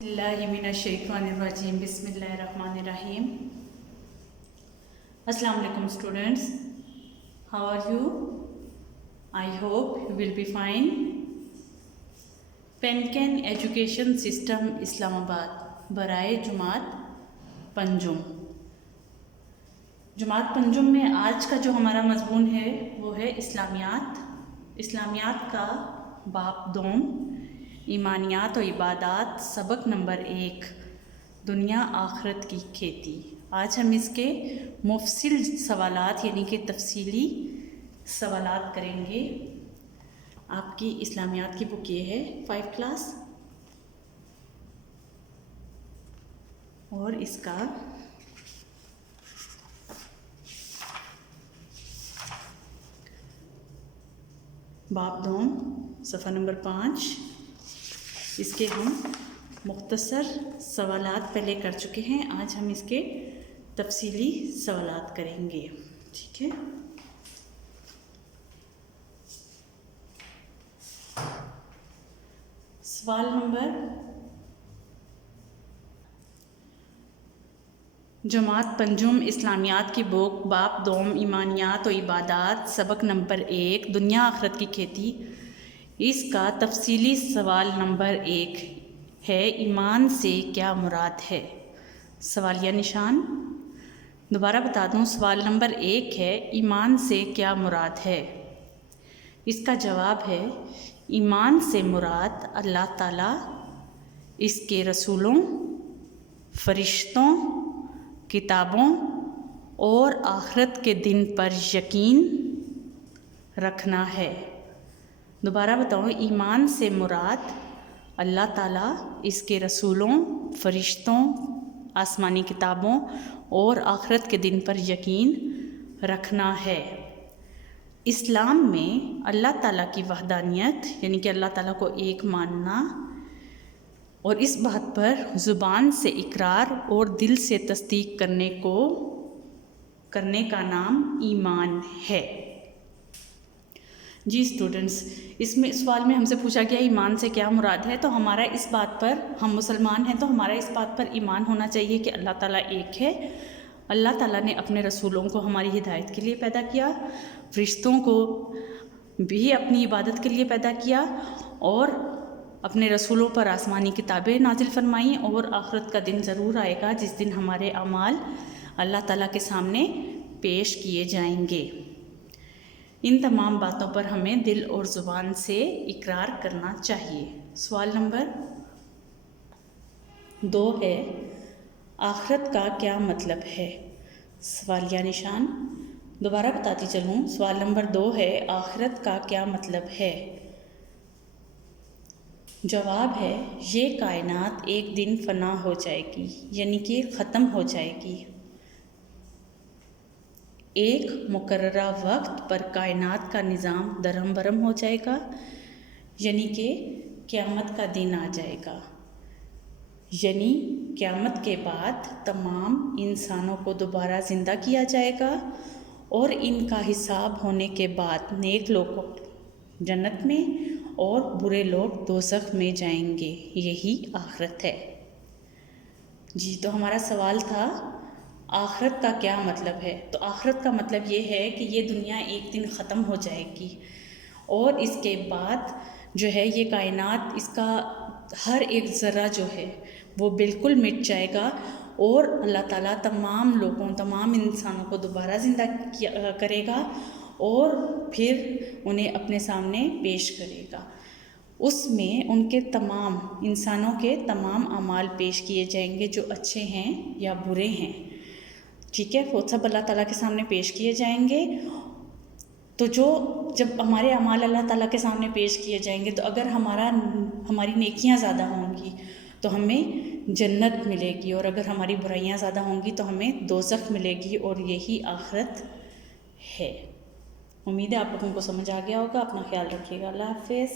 बिस्मिल्लाहिर्रहमानिर्रहीम बिस्मिल्लाहिर्रहमानिर्रहीम। अस्सलाम वालेकुम students, how are you? I hope you will be fine. पेनकेन एजुकेशन सिस्टम इस्लामाबाद बराए जुमात पंजुम। जुमात पंजुम में आज का जो हमारा मज़मून है वो है इस्लामियात का बाब दोम, ईमानियात और इबादात, सबक नंबर 1, दुनिया आखरत की खेती। आज हम इसके मुफसिल सवालात यानी कि तफसीली सवालात करेंगे। आपकी इस्लामियात की बुक ये है 5 क्लास, और इसका बाब दोम सफ़ा नंबर 5। इसके हम मुख्तसर सवालात पहले कर चुके हैं, आज हम इसके तफसीली सवालात करेंगे। ठीक है, सवाल नंबर, जमात पंजुम इस्लामियात की बुक बाब दोम, ईमानियात और इबादात, सबक नंबर 1, दुनिया आखरत की खेती। इसका तफसीली सवाल नंबर 1 है, ईमान से क्या मुराद है? सवालिया निशान। दोबारा बता दूं, सवाल नंबर 1 है, ईमान से क्या मुराद है? इसका जवाब है, ईमान से मुराद अल्लाह ताला, इसके रसूलों, फरिश्तों, किताबों और आखरत के दिन पर यकीन रखना है। दोबारा बताऊँ, ईमान से मुराद अल्लाह ताला, इसके रसूलों, फरिश्तों, आसमानी किताबों और आखरत के दिन पर यकीन रखना है। इस्लाम में अल्लाह ताला की वहदानियत यानी कि अल्लाह ताला को एक मानना और इस बात पर ज़ुबान से इकरार और दिल से तस्दीक करने का नाम ईमान है। जी स्टूडेंट्स, इसमें सवाल में हमसे पूछा गया ईमान से क्या मुराद है, तो हमारा इस बात पर, हम मुसलमान हैं तो हमारा इस बात पर ईमान होना चाहिए कि अल्लाह ताला एक है। अल्लाह ताला ने अपने रसूलों को हमारी हिदायत के लिए पैदा किया, फरिश्तों को भी अपनी इबादत के लिए पैदा किया और अपने रसूलों पर आसमानी किताबें नाजिल फरमाई, और आखिरत का दिन ज़रूर आएगा जिस दिन हमारे अमाल अल्लाह ताला के सामने पेश किए जाएंगे। इन तमाम बातों पर हमें दिल और ज़ुबान से इकरार करना चाहिए। सवाल नंबर 2 है, आखरत का क्या मतलब है? सवालिया निशान। दोबारा बताती चलूँ, सवाल नंबर 2 है, आखरत का क्या मतलब है? जवाब है, ये कायनात एक दिन फ़ना हो जाएगी यानी कि ख़त्म हो जाएगी। एक मुकर्ररा वक्त पर कायनात का निज़ाम दरहम बरहम हो जाएगा यानी कि क़यामत का दिन आ जाएगा। यानी क़यामत के बाद तमाम इंसानों को दोबारा ज़िंदा किया जाएगा और इनका हिसाब होने के बाद नेक लोग जन्नत में और बुरे लोग दोज़ख में जाएंगे। यही आखिरत है। जी, तो हमारा सवाल था आखिरत का क्या मतलब है। तो आखिरत का मतलब ये है कि ये दुनिया एक दिन ख़त्म हो जाएगी और इसके बाद जो है ये कायनात, इसका हर एक ज़र्रा जो है वो बिल्कुल मिट जाएगा और अल्लाह ताला तमाम लोगों, तमाम इंसानों को दोबारा ज़िंदा करेगा और फिर उन्हें अपने सामने पेश करेगा। उसमें उनके तमाम इंसानों के तमाम अमाल पेश किए जाएंगे, जो अच्छे हैं या बुरे हैं। ठीक है, वो सब अल्लाह ताला के सामने पेश किए जाएंगे। तो जब हमारे अमाल अल्लाह ताला के सामने पेश किए जाएंगे, तो अगर हमारी नेकियां ज़्यादा होंगी तो हमें जन्नत मिलेगी, और अगर हमारी बुराइयां ज़्यादा होंगी तो हमें दोज़ख मिलेगी, और यही आखिरत है। उम्मीद है आप लोगों को समझ आ गया होगा। अपना ख्याल रखिएगा। अल्लाह हाफ़िज़।